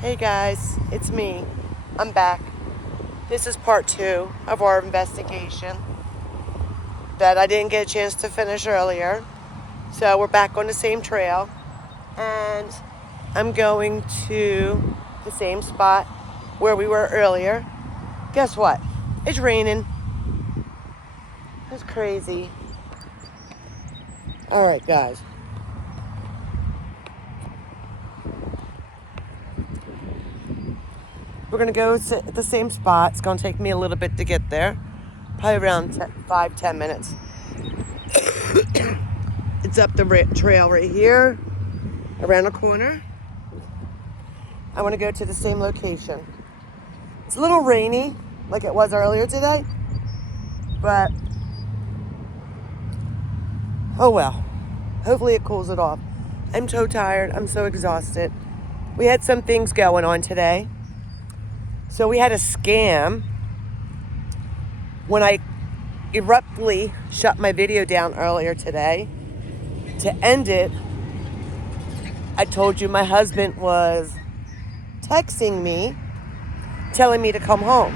Hey guys, it's me. I'm back. This is part 2 of our investigation that I didn't get a chance to finish earlier. So we're back on the same trail and I'm going to the same spot where we were earlier. Guess what? It's raining. It's crazy. Alright guys. We're going to go sit at the same spot. It's going to take me a little bit to get there. Probably around 5-10 minutes. It's up the trail right here, around the corner. I want to go to the same location. It's a little rainy, like it was earlier today, but oh well. Hopefully it cools it off. I'm so tired. I'm so exhausted. We had some things going on today. So we had a scam. When I abruptly shut my video down earlier today, to end it, I told you my husband was texting me, telling me to come home,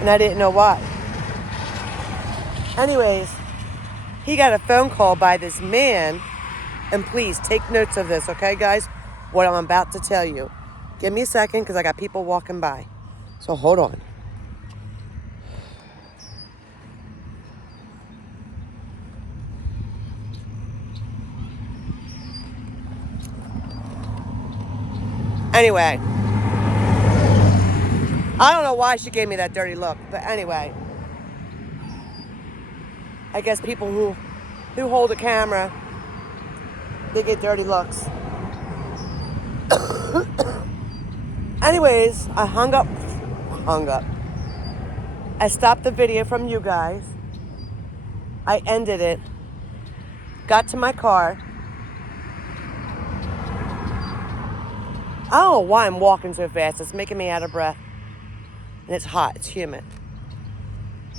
and I didn't know why. Anyways, he got a phone call by this man, and please take notes of this, okay, guys? What I'm about to tell you. Give me a second, because I got people walking by. So hold on. Anyway, I don't know why she gave me that dirty look, but anyway, I guess people who hold a camera, they get dirty looks. Anyways, I hung up. I stopped the video from you guys. I ended it. Got to my car. I don't know why I'm walking so fast. It's making me out of breath. And it's hot. It's humid.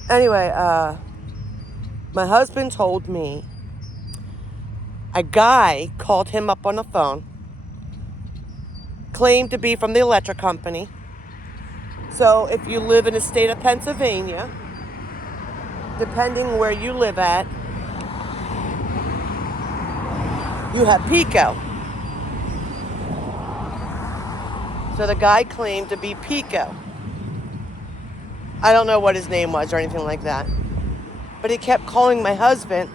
Anyway, my husband told me a guy called him up on the phone, claimed to be from the electric company. So if you live in the state of Pennsylvania, depending where you live at, you have PECO. So the guy claimed to be PECO. I don't know what his name was or anything like that. But he kept calling my husband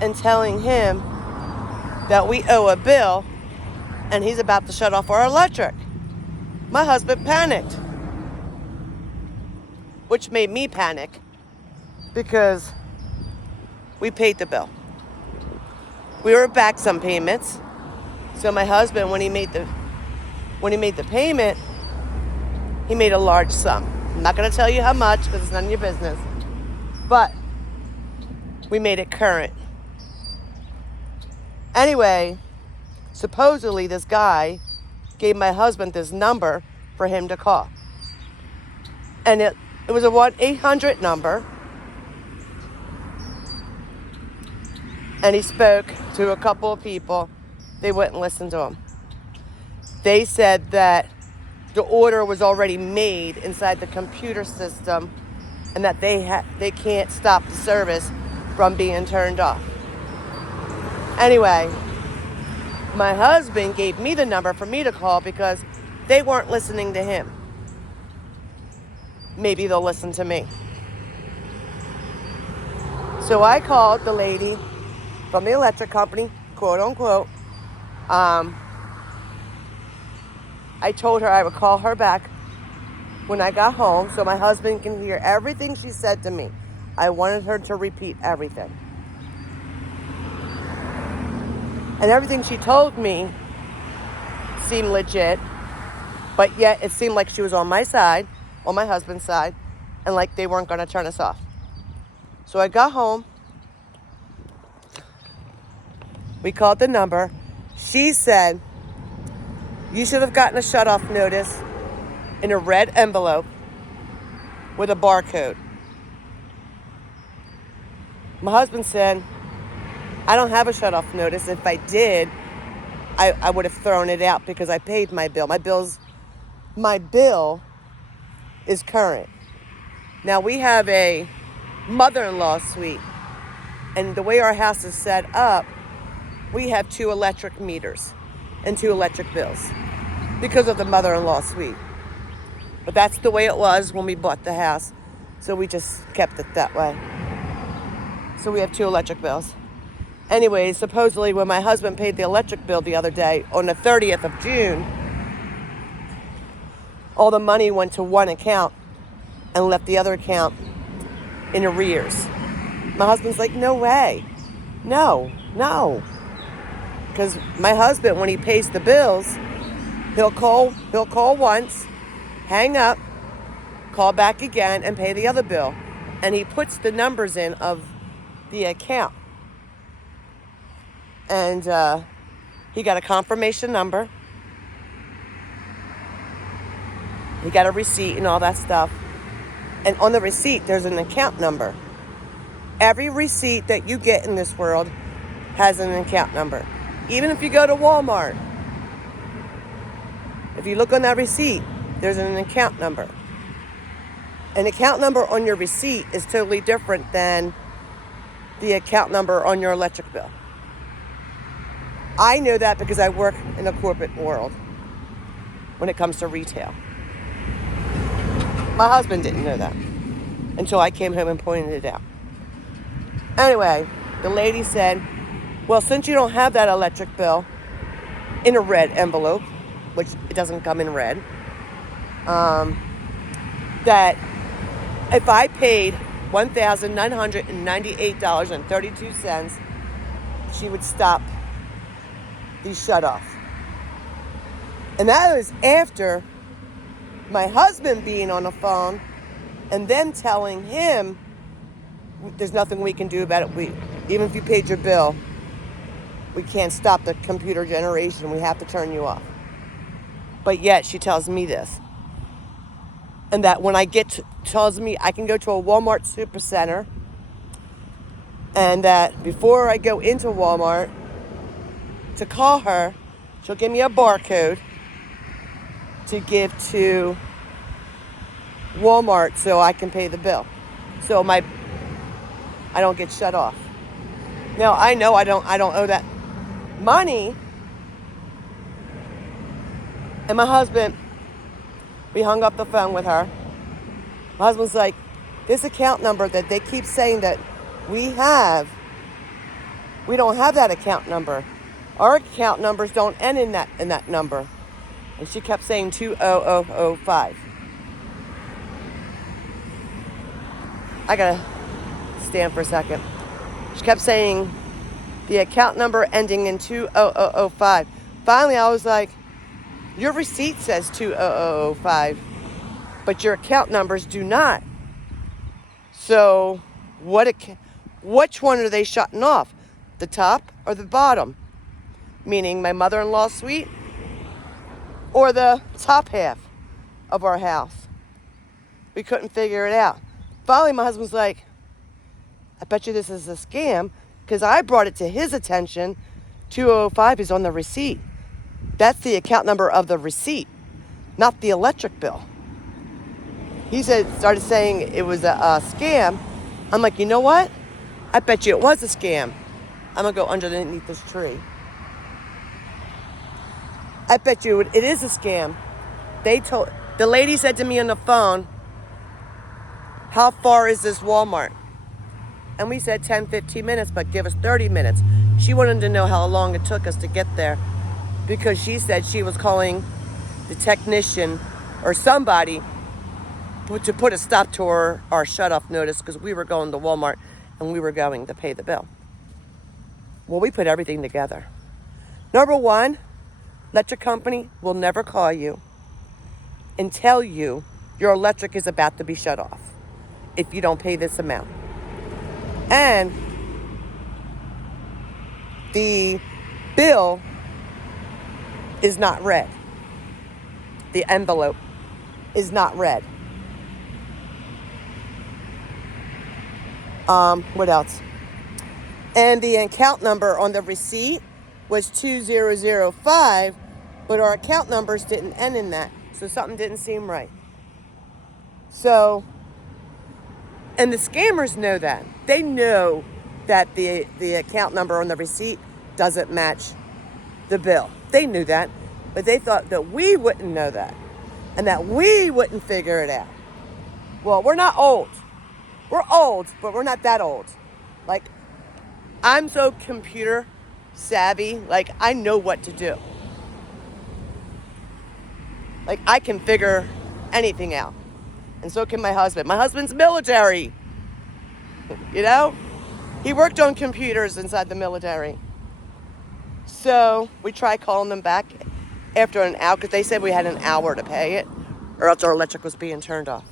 and telling him that we owe a bill and he's about to shut off our electric. My husband panicked, which made me panic because we paid the bill. We were back some payments. So my husband, when he made the payment, he made a large sum. I'm not going to tell you how much because it's none of your business. But we made it current. Anyway, supposedly this guy gave my husband this number for him to call. And it was a 1-800 number. And he spoke to a couple of people. They wouldn't listen to him. They said that the order was already made inside the computer system and that they can't stop the service from being turned off. Anyway, my husband gave me the number for me to call because they weren't listening to him. Maybe they'll listen to me. So I called the lady from the electric company, quote unquote. I told her I would call her back when I got home so my husband can hear everything she said to me. I wanted her to repeat everything. And everything she told me seemed legit, but yet it seemed like she was on my side, on my husband's side, and like they weren't going to turn us off. So I got home. We called the number. She said, you should have gotten a shut-off notice in a red envelope with a barcode. My husband said, I don't have a shut-off notice. If I did, I would have thrown it out because I paid my bill. My bill's my bill is current. Now, we have a mother-in-law suite, and the way our house is set up, we have 2 electric meters and 2 electric bills because of the mother-in-law suite. But that's the way it was when we bought the house, so we just kept it that way. So we have 2 electric bills. Anyways, supposedly when my husband paid the electric bill the other day on the 30th of June, all the money went to one account and left the other account in arrears. My husband's like, no way. No. Because my husband, when he pays the bills, he'll call once, hang up, call back again, and pay the other bill. And he puts the numbers in of the account. And he got a confirmation number. He got a receipt and all that stuff. And on the receipt, there's an account number. Every receipt that you get in this world has an account number. Even if you go to Walmart, if you look on that receipt, there's an account number. An account number on your receipt is totally different than the account number on your electric bill. I know that because I work in the corporate world when it comes to retail. My husband didn't know that until I came home and pointed it out. Anyway, the lady said, well, since you don't have that electric bill in a red envelope, which it doesn't come in red, that if I paid $1,998.32, she would stop the shut-off. And that was after my husband being on the phone and them telling him there's nothing we can do about it. Even if you paid your bill, we can't stop the computer generation. We have to turn you off. But yet she tells me this. And that when tells me I can go to a Walmart Supercenter, and that before I go into Walmart to call her, she'll give me a barcode to give to Walmart so I can pay the bill. So I don't get shut off. Now I know I don't owe that money. And my husband, we hung up the phone with her. My husband's like, this account number that they keep saying that we don't have that account number. Our account numbers don't end in that number. And she kept saying 20005. I gotta stand for a second. She kept saying the account number ending in 20005. Finally, I was like, your receipt says 20005, but your account numbers do not. So which one are they shutting off? The top or the bottom? Meaning my mother-in-law suite or the top half of our house? We couldn't figure it out. Finally, my husband's like, I bet you this is a scam, because I brought it to his attention. 205 is on the receipt. That's the account number of the receipt, not the electric bill. He started saying it was a scam. I'm like, you know what? I bet you it was a scam. I'm going to go underneath this tree. I bet you it is a scam. The lady said to me on the phone, how far is this Walmart? And we said 10, 15 minutes, but give us 30 minutes. She wanted to know how long it took us to get there, because she said she was calling the technician or somebody to put a stop to our shut-off notice, because we were going to Walmart and we were going to pay the bill. Well, we put everything together. Number one, electric company will never call you and tell you your electric is about to be shut off if you don't pay this amount. And the bill is not red. The envelope is not red. What else? And the account number on the receipt was 2005, but our account numbers didn't end in that. So something didn't seem right. So, and the scammers know that. They know that the account number on the receipt doesn't match the bill. They knew that, but they thought that we wouldn't know that and that we wouldn't figure it out. Well, we're not old. We're old, but we're not that old. Like, I'm so computer savvy, like, I know what to do. Like, I can figure anything out. And so can my husband. My husband's military. You know? He worked on computers inside the military. So we tried calling them back after an hour because they said we had an hour to pay it or else our electric was being turned off.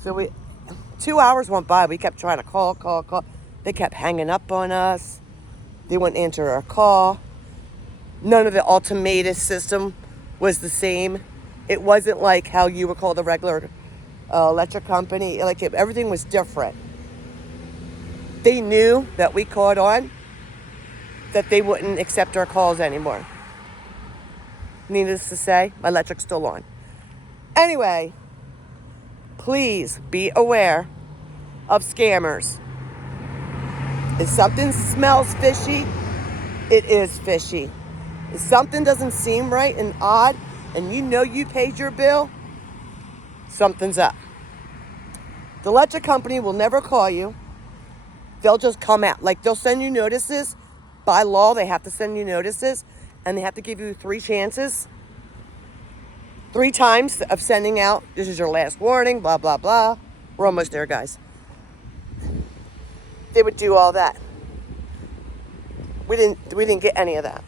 So 2 hours went by. We kept trying to call. They kept hanging up on us. They wouldn't answer our call. None of the automated system was the same. It wasn't like how you would call the regular electric company. Like everything was different. They knew that we caught on that they wouldn't accept our calls anymore. Needless to say, my electric's still on. Anyway, please be aware of scammers. If something smells fishy, it is fishy. If something doesn't seem right and odd, and you know you paid your bill, something's up. The electric company will never call you. They'll just come out. Like, they'll send you notices. By law, they have to send you notices, and they have to give you 3 chances. 3 times of sending out, this is your last warning, blah, blah, blah. We're almost there, guys. They would do all that. We didn't get any of that.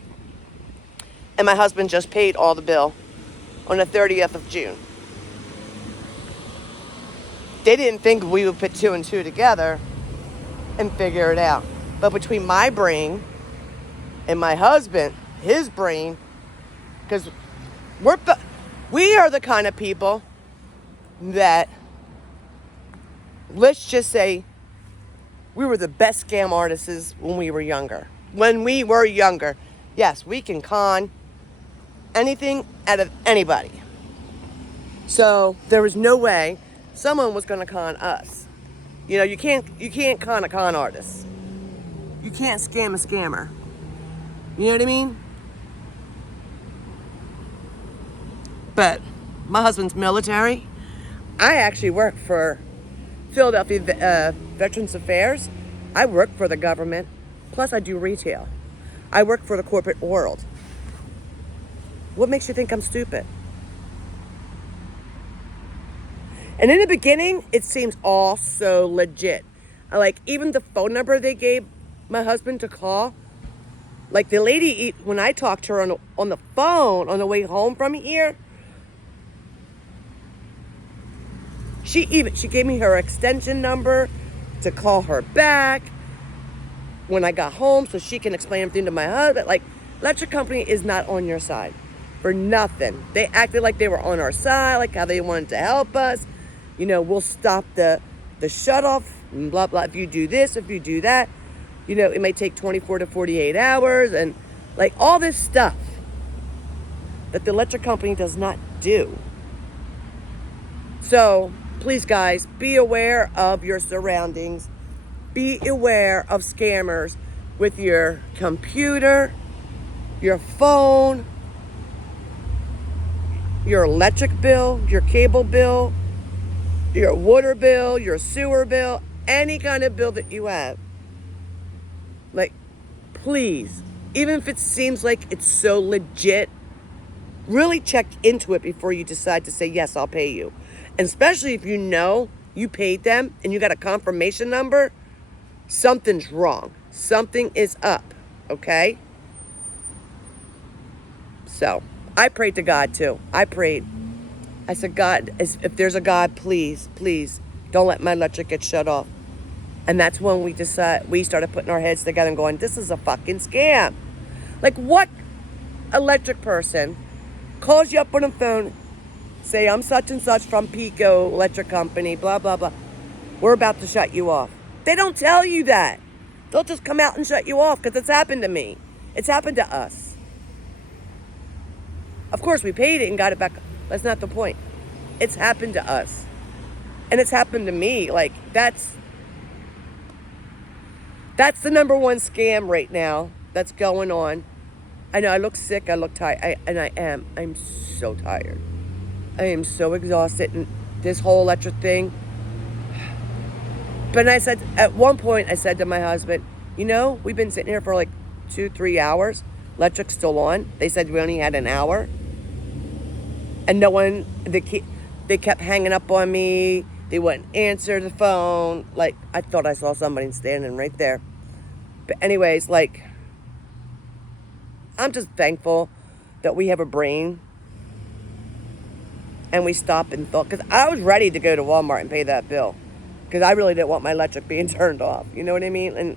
And my husband just paid all the bill on the 30th of June. They didn't think we would put 2 and 2 together and figure it out. But between my brain and my husband, his brain, because we are the kind of people that, let's just say, we were the best scam artists when we were younger. When we were younger, yes, we can con anything out of anybody. So there was no way someone was going to con us. You know, you can't con a con artist. You can't scam a scammer. You know what I mean? But my husband's military. I actually work for Philadelphia Veterans Affairs. I work for the government. Plus, I do retail. I work for the corporate world. What makes you think I'm stupid? And in the beginning, it seems all so legit. Like, even the phone number they gave my husband to call, like the lady, when I talked to her on the phone on the way home from here, she gave me her extension number to call her back when I got home so she can explain everything to my husband. Like, electric company is not on your side for nothing. They acted like they were on our side, like how they wanted to help us. You know, we'll stop the shut off and blah, blah. If you do this, if you do that, you know, it may take 24 to 48 hours and like all this stuff that the electric company does not do. So please, guys, be aware of your surroundings. Be aware of scammers with your computer, your phone, your electric bill, your cable bill, your water bill, your sewer bill, any kind of bill that you have. Like, please, even if it seems like it's so legit, really check into it before you decide to say, yes, I'll pay you. And especially if you know you paid them and you got a confirmation number, something's wrong. Something is up, okay? So, I prayed to God too. I prayed. I said, God, if there's a God, please, please, don't let my electric get shut off. And that's when we started putting our heads together and going, this is a fucking scam. Like, what electric person calls you up on the phone, say, I'm such and such from Pico Electric Company, blah, blah, blah. We're about to shut you off. They don't tell you that. They'll just come out and shut you off because it's happened to me. It's happened to us. Of course, we paid it and got it back That's not the point. It's happened to us. And it's happened to me. Like, that's the number one scam right now that's going on. I know I look sick, I look tired, and I am. I'm so tired. I am so exhausted, and this whole electric thing. But I said, at one point, I said to my husband, we've been sitting here for like 2-3 hours. Electric's still on. They said we only had an hour. And no one, they kept hanging up on me. They wouldn't answer the phone. Like, I thought I saw somebody standing right there. But anyways, like, I'm just thankful that we have a brain. And we stop and thought. Because I was ready to go to Walmart and pay that bill. Because I really didn't want my electric being turned off. You know what I mean? And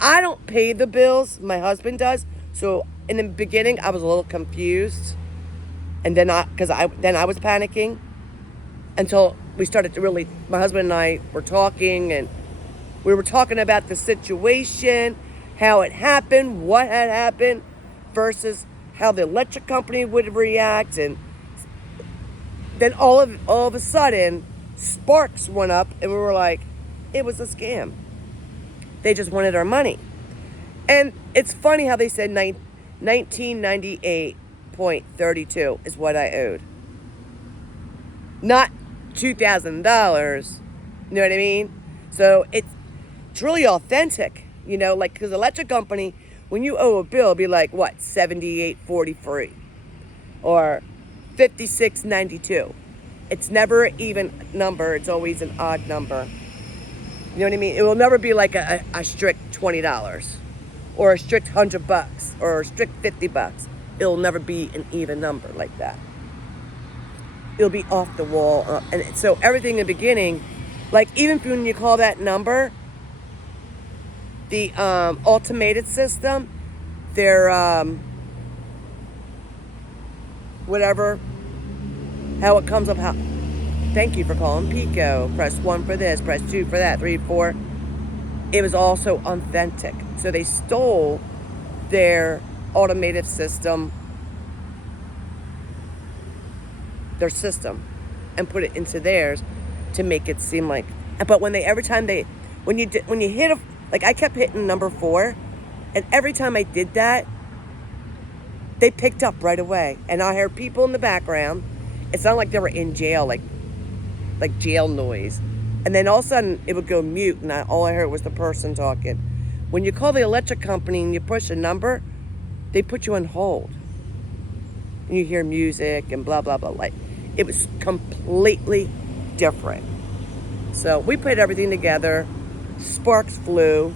I don't pay the bills. My husband does. So in the beginning, I was a little confused. And then I was panicking until we started to really, my husband and I were talking, and we were talking about the situation, how it happened, what had happened, versus how the electric company would react. And then all of a sudden, sparks went up, and we were like, it was a scam. They just wanted our money. And it's funny how they said 1998.32 is what I owed. Not $2,000. You know what I mean? So it's really authentic, like, because electric company, when you owe a bill, it'll be like, what, 78.43 or 56.92. It's never an even number. It's always an odd number. You know what I mean? It will never be like a strict $20 or a strict $100 or a strict $50. It'll never be an even number like that. It'll be off the wall. And so everything in the beginning, like even when you call that number, the automated system, their whatever, how it comes up, thank you for calling Pico. Press 1 for this, press 2 for that, 3, 4. It was also authentic. So they stole their automated system, and put it into theirs to make it seem like. But when you hit I kept hitting number 4, and every time I did that, they picked up right away, and I heard people in the background. It sounded like they were in jail, like jail noise. And then all of a sudden it would go mute, and all I heard was the person talking. When you call the electric company and you push a number, they put you on hold. And you hear music and blah, blah, blah. Like, it was completely different. So we put everything together. Sparks flew.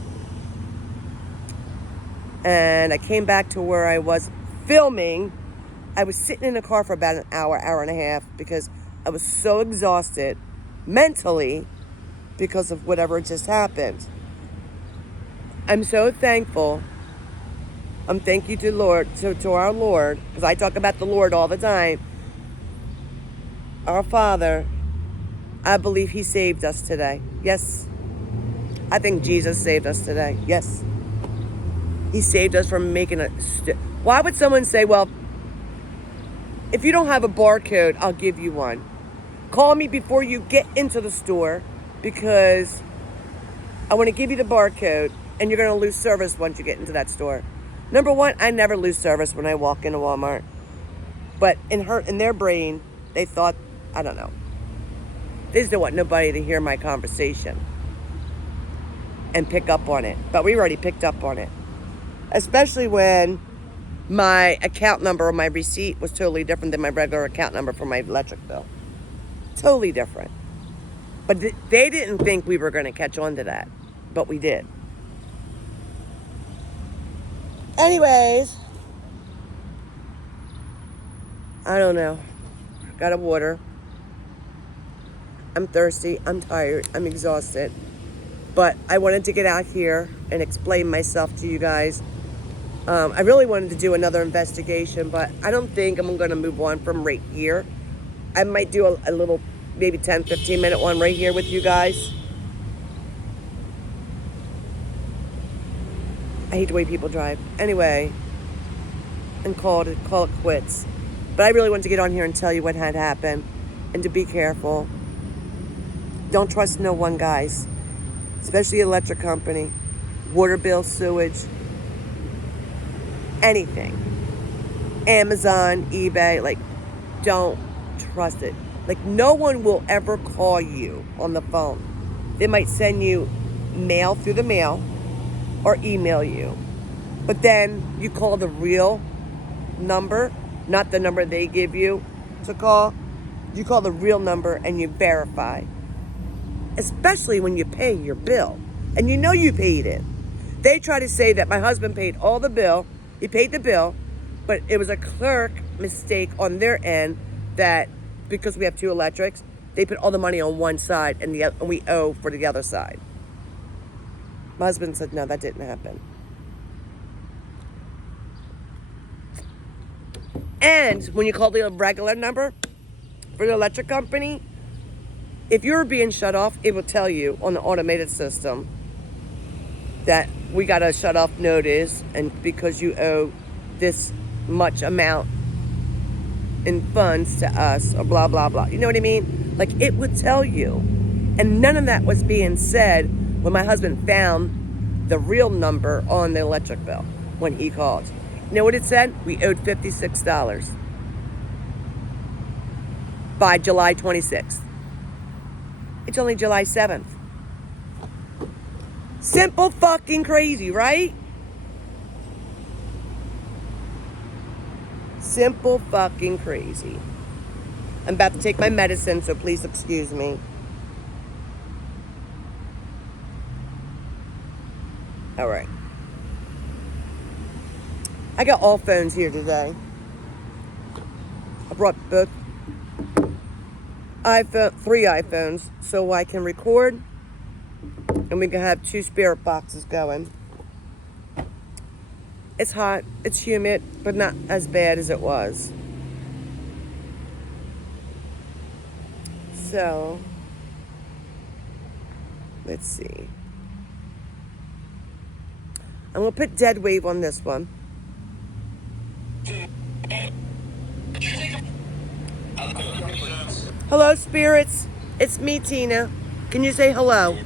And I came back to where I was filming. I was sitting in the car for about an hour and a half, because I was so exhausted mentally because of whatever just happened. I'm so thankful. Thank you to Lord, to our Lord, because I talk about the Lord all the time. Our Father, I believe He saved us today. Yes. I think Jesus saved us today. Yes. He saved us from making why would someone say, well, if you don't have a barcode, I'll give you one. Call me before you get into the store, because I want to give you the barcode, and you're going to lose service once you get into that store. Number one, I never lose service when I walk into Walmart. But in their brain, they thought, I don't know. They just don't want nobody to hear my conversation and pick up on it. But we already picked up on it. Especially when my account number or my receipt was totally different than my regular account number for my electric bill. Totally different. But they didn't think we were going to catch on to that. But we did. Anyways, I don't know. Got a water. I'm thirsty. I'm tired. I'm exhausted. But I wanted to get out here and explain myself to you guys. I really wanted to do another investigation, but I don't think I'm going to move on from right here. I might do a little, maybe 10, 15 minute one right here with you guys. I hate the way people drive. Anyway, and call it quits. But I really wanted to get on here and tell you what had happened and to be careful. Don't trust no one, guys, especially electric company, water bill, sewage, anything. Amazon, eBay, like, don't trust it. Like, no one will ever call you on the phone. They might send you mail through the mail or email you. But then you call the real number, not the number they give you to call. You call the real number and you verify. Especially when you pay your bill and you know you paid it. They try to say that my husband paid all the bill. He paid the bill, but it was a clerk mistake on their end that because we have two electrics, they put all the money on one side and we owe for the other side. My husband said, no, that didn't happen. And when you call the regular number for the electric company, if you're being shut off, it will tell you on the automated system that we got a shut off notice and because you owe this much amount in funds to us or blah, blah, blah. You know what I mean? Like, it would tell you. And none of that was being said when my husband found the real number on the electric bill when he called. You know what it said? We owed $56 by July 26th. It's only July 7th. Simple fucking crazy, right? Simple fucking crazy. I'm about to take my medicine, so please excuse me. All right. I got all phones here today. I brought both three iPhones so I can record and we can have two spirit boxes going. It's hot, it's humid, but not as bad as it was. So, let's see. I'm gonna put Dead Wave on this one. Hello, spirits. It's me, Tina. Can you say hello?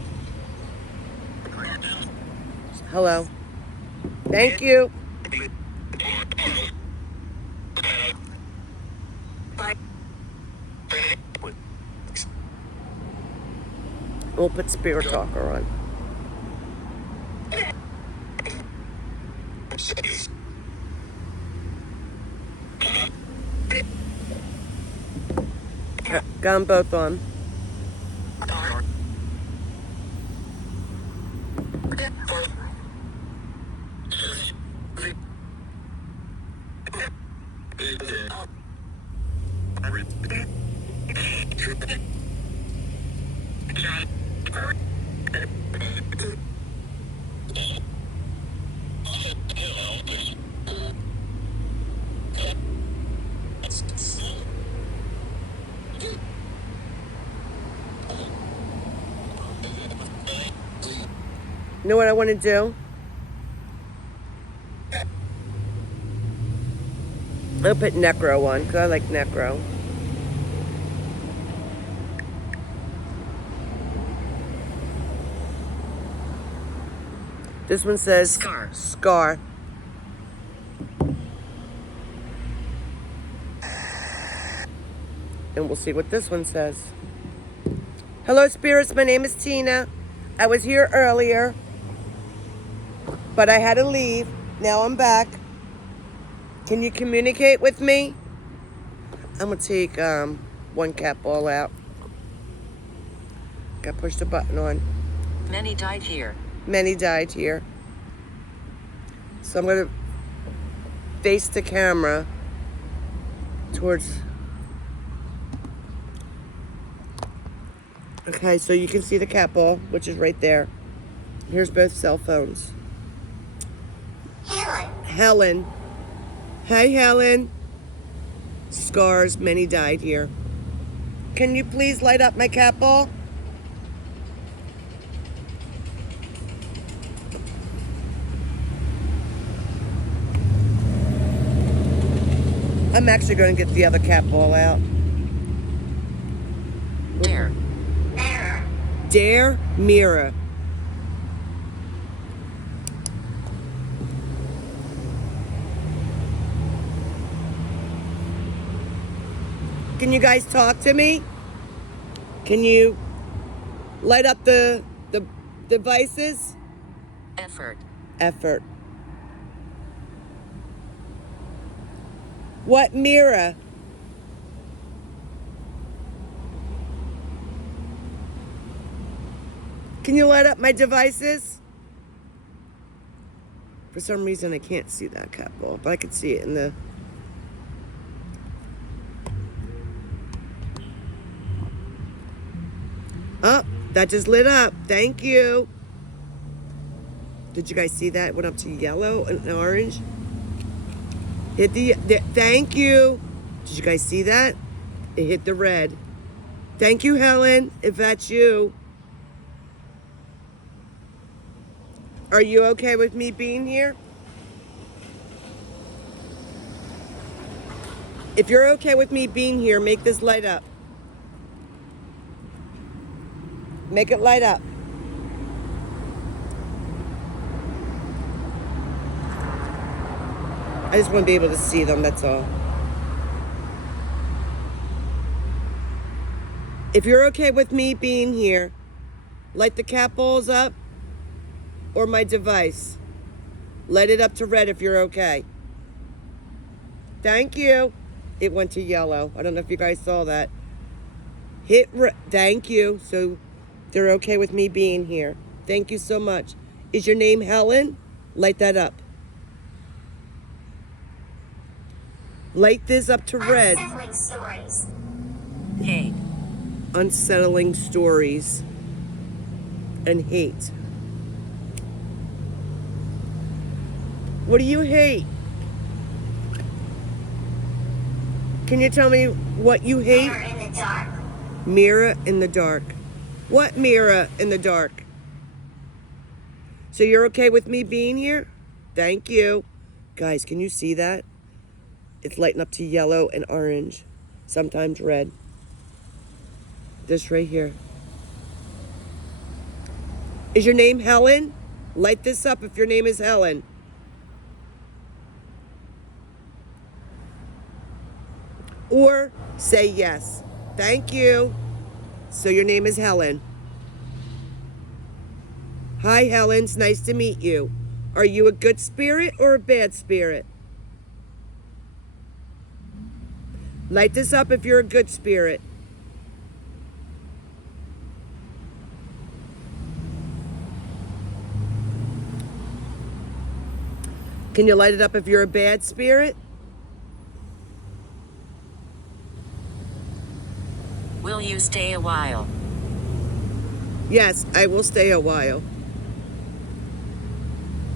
Hello. Thank you. We'll put Spirit Talker on. Got them both on. You know what I want to do? I'll put Necro on because I like Necro. This one says Scar. And we'll see what this one says. Hello, spirits. My name is Tina. I was here earlier, but I had to leave. Now I'm back. Can you communicate with me? I'm going to take one cat ball out. Got to push the button on. Many died here. Many died here. So I'm going to face the camera towards... Okay, so you can see the cat ball, which is right there. Here's both cell phones. Helen. Hey, Helen. Scars, many died here. Can you please light up my cat ball? I'm actually going to get the other cat ball out. Dare. Dare Mira. Can you guys talk to me? Can you light up the devices? Effort. Effort. What Mira? Can you light up my devices? For some reason I can't see that cat ball, but I can see it in the... Oh, that just lit up. Thank you. Did you guys see that? It went up to yellow and orange. Hit the thank you. Did you guys see that? It hit the red. Thank you, Helen, if that's you. Are you okay with me being here? If you're okay with me being here, make this light up. Make it light up. I just want to be able to see them, that's all. If you're okay with me being here, light the cat balls up or my device. Light it up to red if you're okay. Thank you. It went to yellow. I don't know if you guys saw that. Hit red. Thank you. So they're okay with me being here. Thank you so much. Is your name Helen? Light that up. Light this up to red. Unsettling stories. Hate. Unsettling stories and hate. What do you hate? Can you tell me what you hate? Mirror in the dark. Mirror in the dark. What mirror in the dark? So you're okay with me being here? Thank you. Guys, can you see that? It's lighting up to yellow and orange, sometimes red. This right here. Is your name Helen? Light this up if your name is Helen. Or say yes. Thank you. So your name is Helen. Hi, Helen. It's nice to meet you. Are you a good spirit or a bad spirit? Light this up if you're a good spirit. Can you light it up if you're a bad spirit? Will you stay a while? Yes, I will stay a while.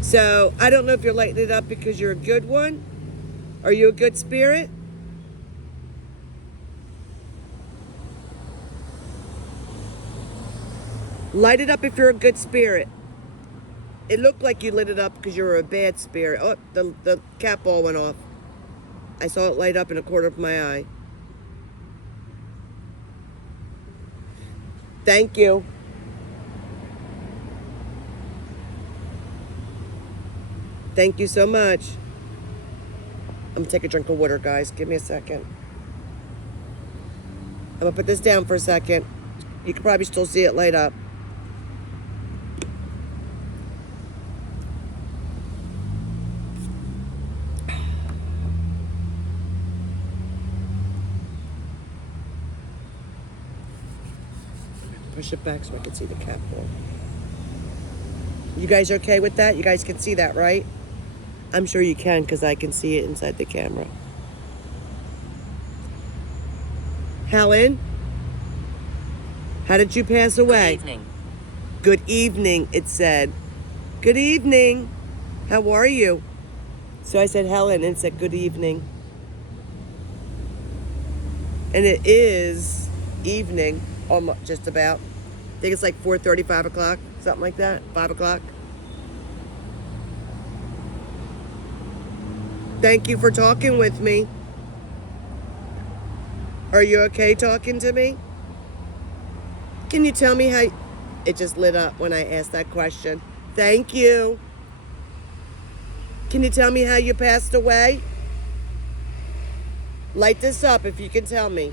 So, I don't know if you're lighting it up because you're a good one. Are you a good spirit? Light it up if you're a good spirit. It looked like you lit it up because you were a bad spirit. Oh, the cat ball went off. I saw it light up in a corner of my eye. Thank you. Thank you so much. I'm gonna take a drink of water, guys. Give me a second. I'm gonna put this down for a second. You can probably still see it light up. Push it back so I can see the cat ball. You guys okay with that? You guys can see that, right? I'm sure you can because I can see it inside the camera. Helen, how did you pass away? Good evening. Good evening, it said. Good evening. How are you? So I said Helen and it said good evening. And it is evening, almost just about. I think it's like 4:30, 5 o'clock, something like that. 5 o'clock. Thank you for talking with me. Are you okay talking to me? Can you tell me how... It just lit up when I asked that question. Thank you. Can you tell me how you passed away? Light this up if you can tell me.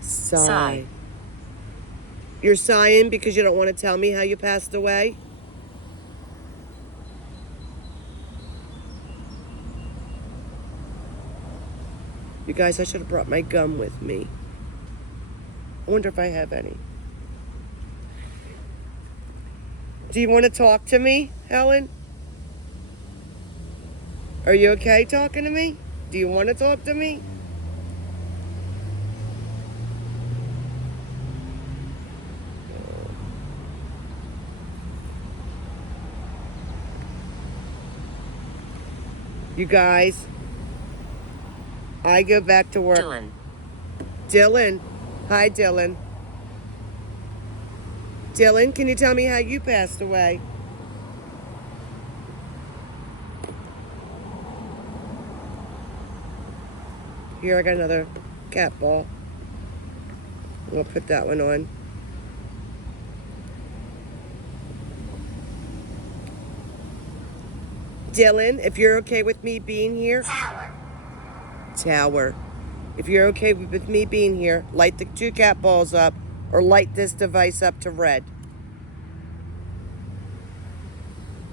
Sigh. You're sighing because you don't want to tell me how you passed away? You guys, I should have brought my gum with me. I wonder if I have any. Do you want to talk to me, Helen? Are you okay talking to me? Do you want to talk to me? You guys, I go back to work. Dylan. Dylan. Hi, Dylan. Dylan, can you tell me how you passed away? Here, I got another cat ball. We'll put that one on. Dylan, if you're okay with me being here. Tower. If you're okay with me being here, light the 2 cat balls up or light this device up to red.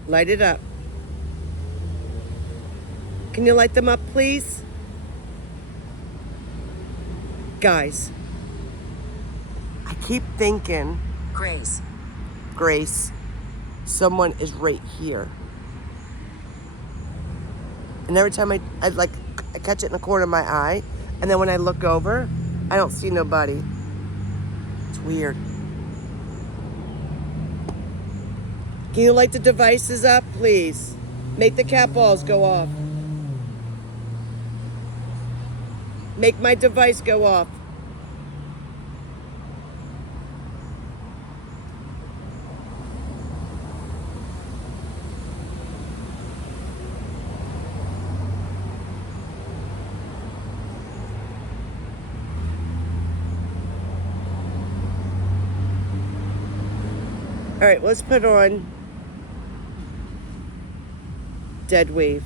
Light it up. Can you light them up, please? Guys, I keep thinking, Grace, someone is right here. And every time I catch it in the corner of my eye, and then when I look over, I don't see nobody. It's weird. Can you light the devices up, please? Make the cat balls go off. Make my device go off. All right, let's put on Dead Wave.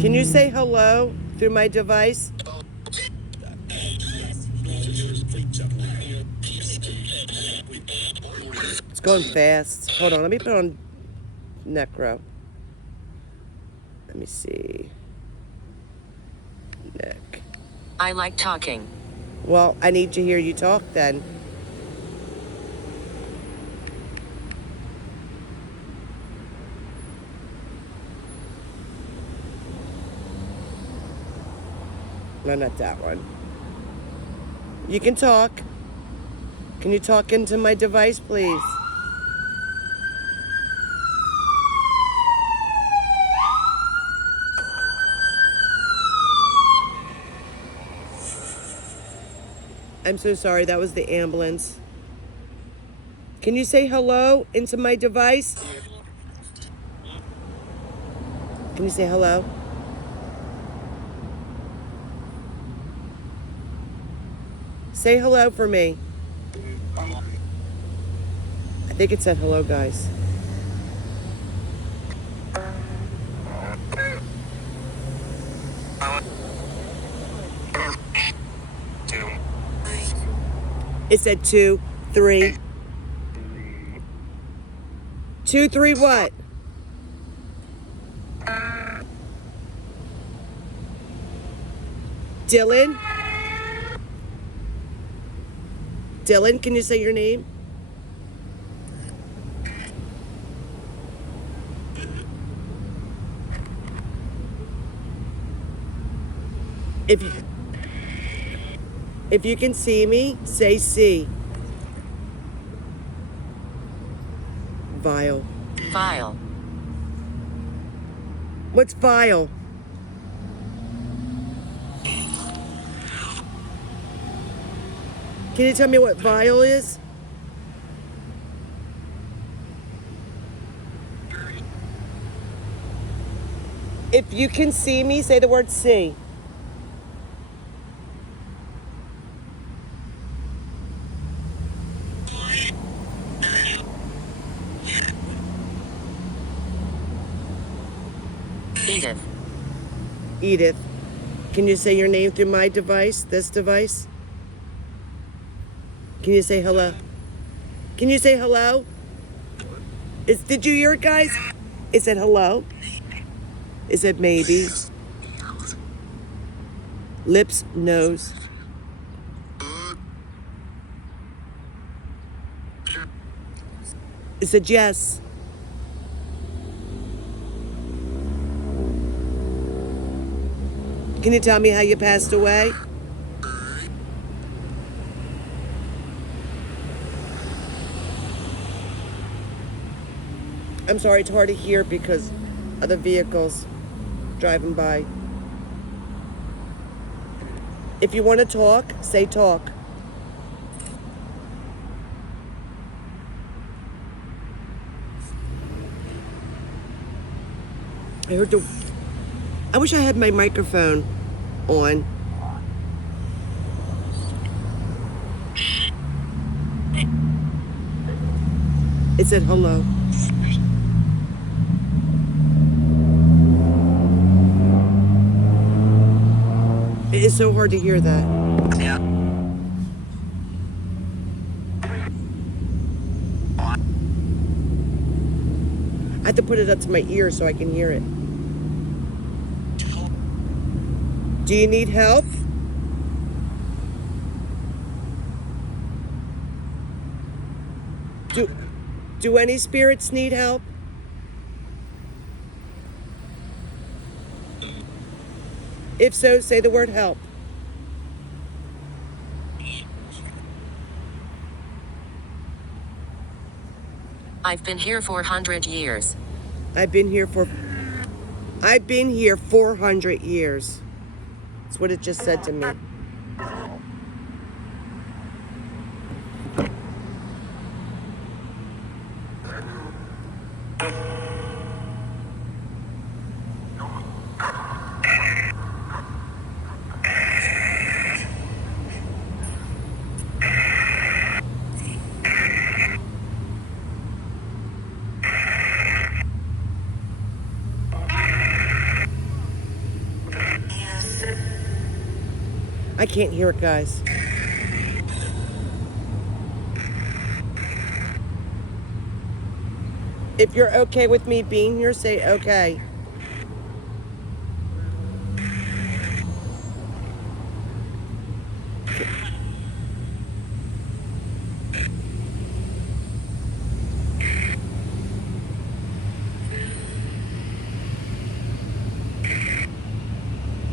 Can you say hello through my device? It's going fast. Hold on, let me put on Necro. Let me see. Nick. I like talking. Well, I need to hear you talk then. No, not that one. You can talk. Can you talk into my device, please? I'm so sorry, that was the ambulance. Can you say hello into my device? Can you say hello? Say hello for me. I think it said hello, guys. It said 2, 3. 2, 3 what? Dylan? Dylan, can you say your name? If you can see me, say C. Vile. File. What's vile? Can you tell me what vile is? If you can see me, say the word see. Edith. Edith. Can you say your name through my device, this device? Can you say hello? Can you say hello? Did you hear it, guys? It said hello. It said maybe. Lips, nose. It said yes. Can you tell me how you passed away? I'm sorry, it's hard to hear because of the vehicles driving by. If you want to talk, say talk. I wish I had my microphone on. It said hello. It is so hard to hear that. Yeah. I have to put it up to my ear so I can hear it. Do you need help? Do any spirits need help? If so, say the word help. I've been here 400 years. I've been here 400 years. That's what it just said to me. I can't hear it, guys. If you're okay with me being here, say okay.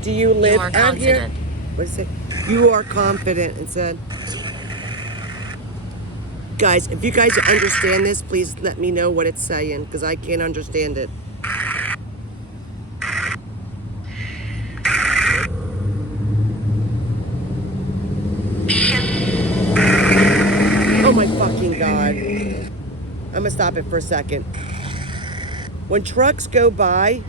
Do you live are out here? confident. What is it? You are confident, it said. Guys, if you guys understand this, please let me know what it's saying, because I can't understand it. Oh my fucking God. I'm gonna stop it for a second. When trucks go by,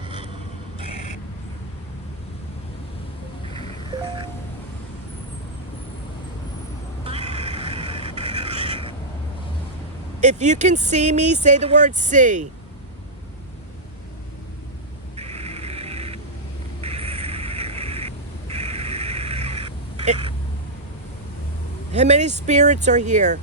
if you can see me, say the word see. How many spirits are here?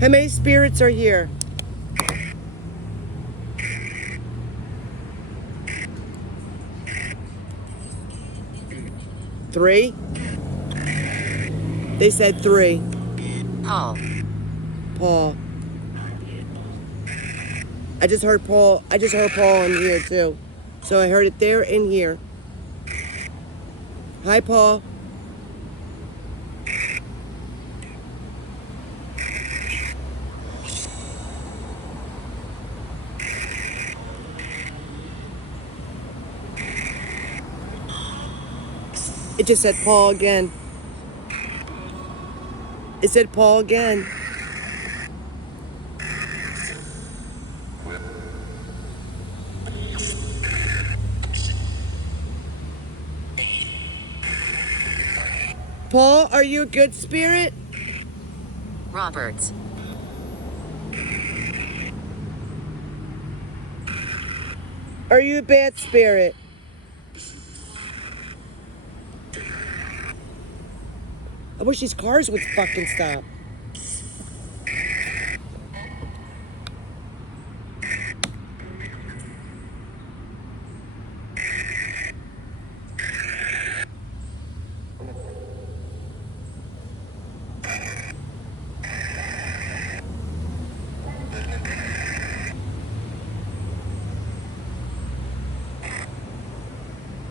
How many spirits are here? Three? They said three. Paul. Paul. I just heard Paul in here too. So I heard it there and here. Hi, Paul. It just said Paul again. It said Paul again. Paul, are you a good spirit? Roberts. Are you a bad spirit? I wish these cars would fucking stop.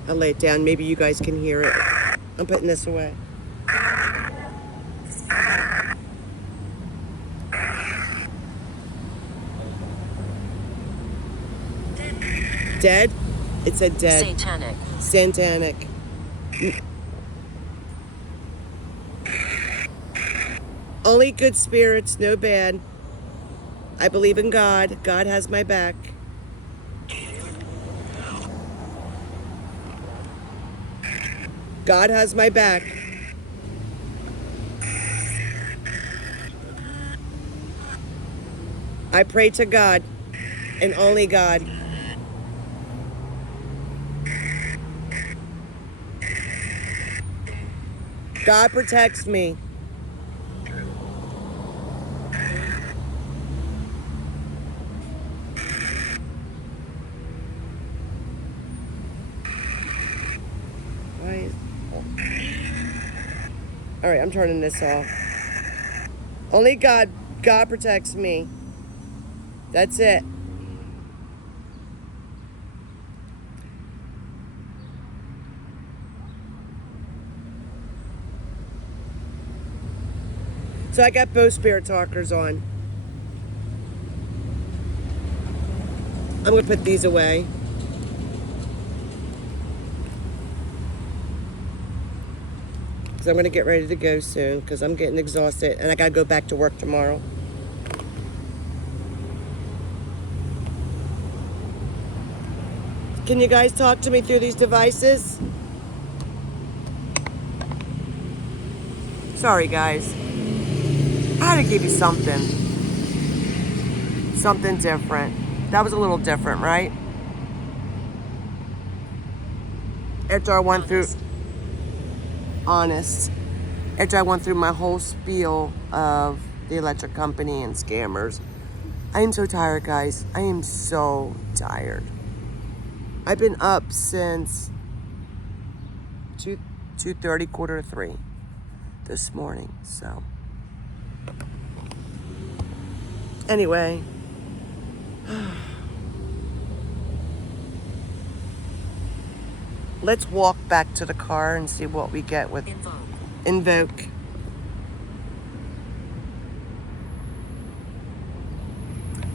I'll lay it down. Maybe you guys can hear it. I'm putting this away. Dead? It said dead. Satanic. Satanic. Only good spirits, no bad. I believe in God. God has my back. God has my back. I pray to God and only God. God protects me. Why? All right, I'm turning this off. Only God protects me. That's it. So I got both spirit talkers on. I'm gonna put these away. Because I'm gonna get ready to go soon because I'm getting exhausted and I gotta go back to work tomorrow. Can you guys talk to me through these devices? Sorry guys. I had to give you something. Something different. That was a little different, right? After I went through... Honest. After I went through my whole spiel of the electric company and scammers. I am so tired, guys. I am so tired. I've been up since 2:30, 2:45 this morning, so. Anyway. Let's walk back to the car and see what we get with Invoke.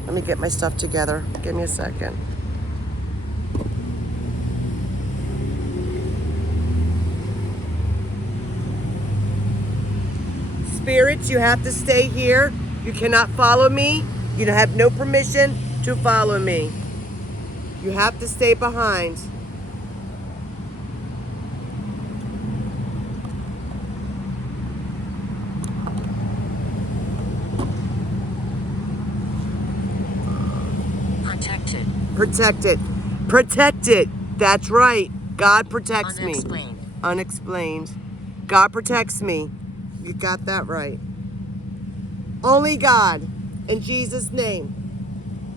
Let me get my stuff together. Give me a second. Spirits, you have to stay here. You cannot follow me. You have no permission to follow me. You have to stay behind. Protected. Protected. Protected. That's right. God protects me. Unexplained. Unexplained. God protects me. You got that right. Only God, in Jesus' name,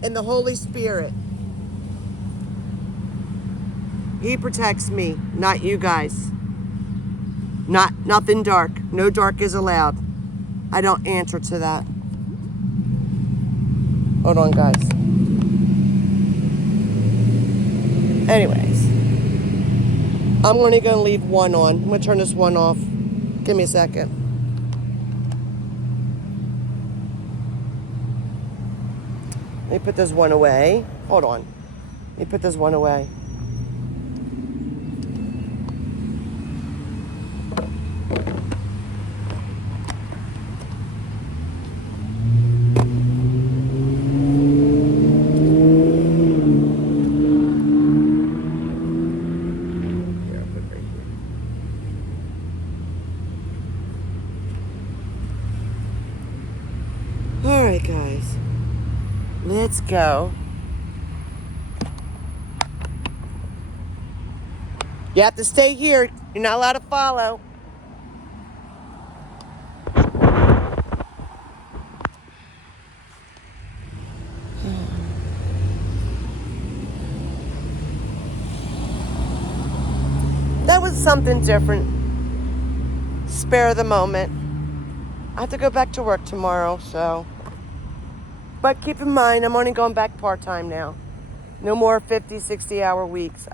and the Holy Spirit. He protects me, not you guys. Nothing dark. No dark is allowed. I don't answer to that. Hold on, guys. Anyways, I'm only going to leave one on. I'm going to turn this one off. Give me a second. Let me put this one away. Hold on. Let me put this one away. All right, guys. Let's go. You have to stay here. You're not allowed to follow. That was something different. Spare the moment. I have to go back to work tomorrow, so. But keep in mind, I'm only going back part-time now. No more 50, 60-hour weeks.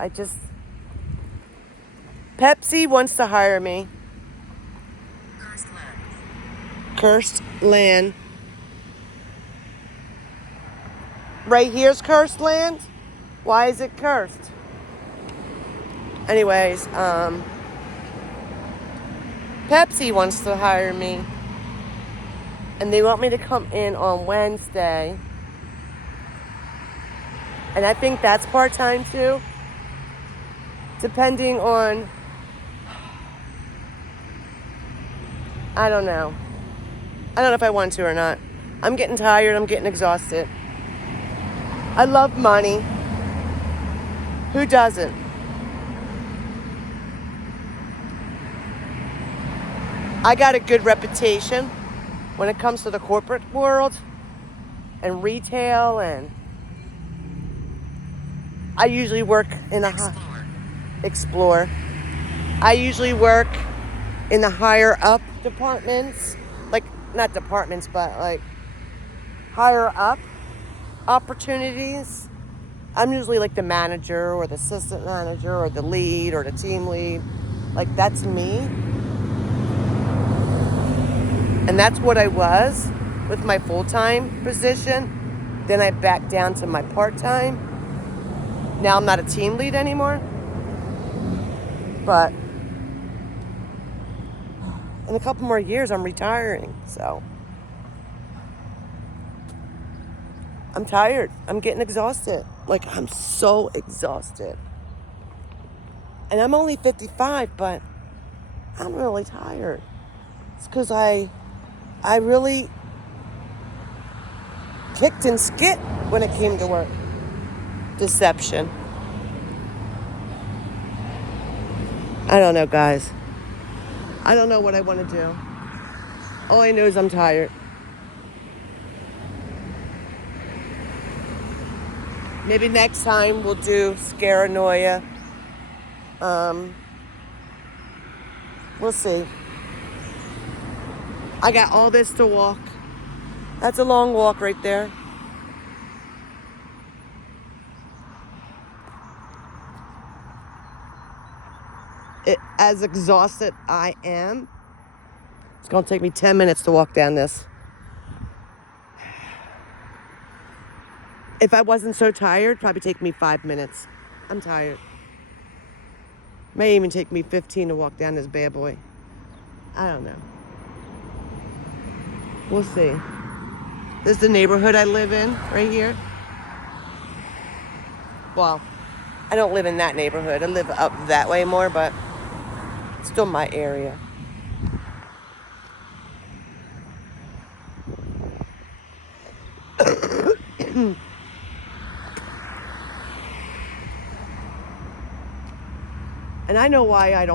Pepsi wants to hire me. Cursed land. Cursed land. Right here's cursed land? Why is it cursed? Anyways, Pepsi wants to hire me. And they want me to come in on Wednesday. And I think that's part-time too. Depending on, I don't know. I don't know if I want to or not. I'm getting tired. I'm getting exhausted. I love money. Who doesn't? I got a good reputation when it comes to the corporate world and retail, and I usually work in a explore. I usually work in the higher up departments, like not departments, but like higher up opportunities. I'm usually like the manager or the assistant manager or the lead or the team lead. Like that's me. And that's what I was with my full-time position. Then I backed down to my part-time. Now I'm not a team lead anymore. But in a couple more years, I'm retiring. So I'm tired. I'm getting exhausted. Like, I'm so exhausted. And I'm only 55, but I'm really tired. It's because I really kicked and skit when it came to work. Deception. I don't know, guys. I don't know what I want to do. All I know is I'm tired. Maybe next time we'll do Scaranoia. We'll see. I got all this to walk. That's a long walk right there. As exhausted I am, it's going to take me 10 minutes to walk down this. If I wasn't so tired, probably take me 5 minutes. I'm tired. May even take me 15 to walk down this bad boy. I don't know. We'll see. This is the neighborhood I live in, right here. Well, I don't live in that neighborhood. I live up that way more, but it's still my area. And I know why I don't